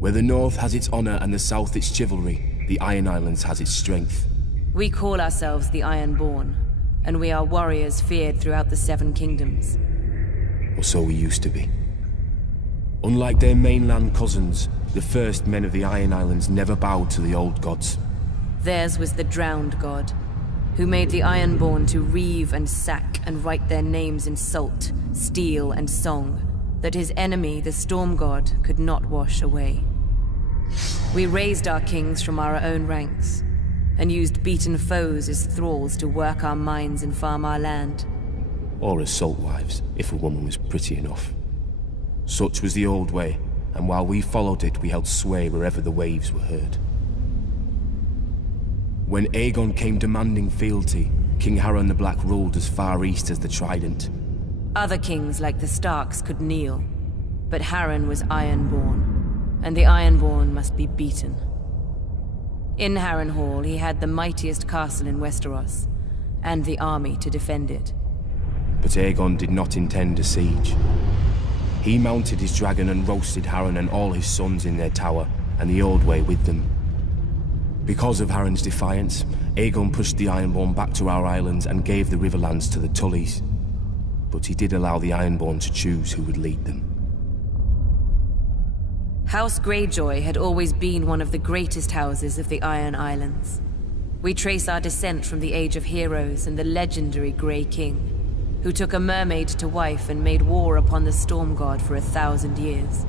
Where the North has its honor and the South its chivalry, the Iron Islands has its strength. We call ourselves the Ironborn, and we are warriors feared throughout the Seven Kingdoms. Or so we used to be. Unlike their mainland cousins, the first men of the Iron Islands never bowed to the old gods. Theirs was the Drowned God, who made the Ironborn to reave and sack and write their names in salt, steel, and song, that his enemy, the Storm God, could not wash away. We raised our kings from our own ranks, and used beaten foes as thralls to work our mines and farm our land. Or as salt wives, if a woman was pretty enough. Such was the old way, and while we followed it, we held sway wherever the waves were heard. When Aegon came demanding fealty, King Harren the Black ruled as far east as the Trident. Other kings like the Starks could kneel, but Harren was Ironborn, and the Ironborn must be beaten. In Harrenhal, he had the mightiest castle in Westeros, and the army to defend it. But Aegon did not intend a siege. He mounted his dragon and roasted Harren and all his sons in their tower, and the Old Way with them. Because of Harren's defiance, Aegon pushed the Ironborn back to our islands and gave the Riverlands to the Tullys. But he did allow the Ironborn to choose who would lead them. House Greyjoy had always been one of the greatest houses of the Iron Islands. We trace our descent from the Age of Heroes and the legendary Grey King, who took a mermaid to wife and made war upon the Storm God for 1,000 years.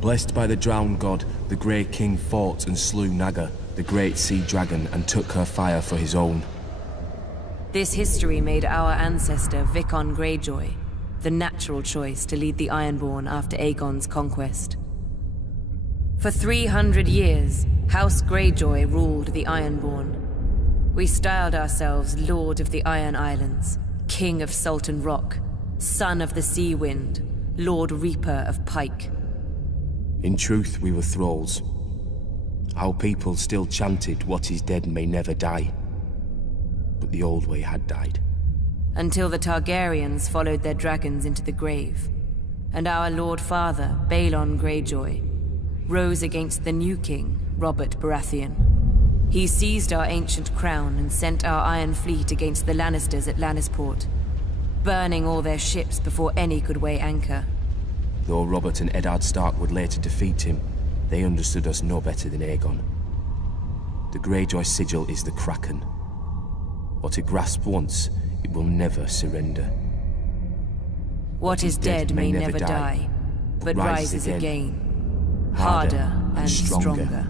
Blessed by the Drowned God, the Grey King fought and slew Naga, the great sea dragon, and took her fire for his own. This history made our ancestor Vicon Greyjoy the natural choice to lead the Ironborn after Aegon's conquest. For 300 years, House Greyjoy ruled the Ironborn. We styled ourselves Lord of the Iron Islands, King of Salton Rock, Son of the Sea Wind, Lord Reaper of Pike. In truth, we were thralls. Our people still chanted, "What is dead may never die." But the Old Way had died. Until the Targaryens followed their dragons into the grave, and our Lord Father, Balon Greyjoy, rose against the new king, Robert Baratheon. He seized our ancient crown and sent our Iron Fleet against the Lannisters at Lannisport, burning all their ships before any could weigh anchor. Though Robert and Eddard Stark would later defeat him, they understood us no better than Aegon. The Greyjoy sigil is the Kraken. What it grasps once, it will never surrender. What is dead may never die, but rises again, harder and stronger.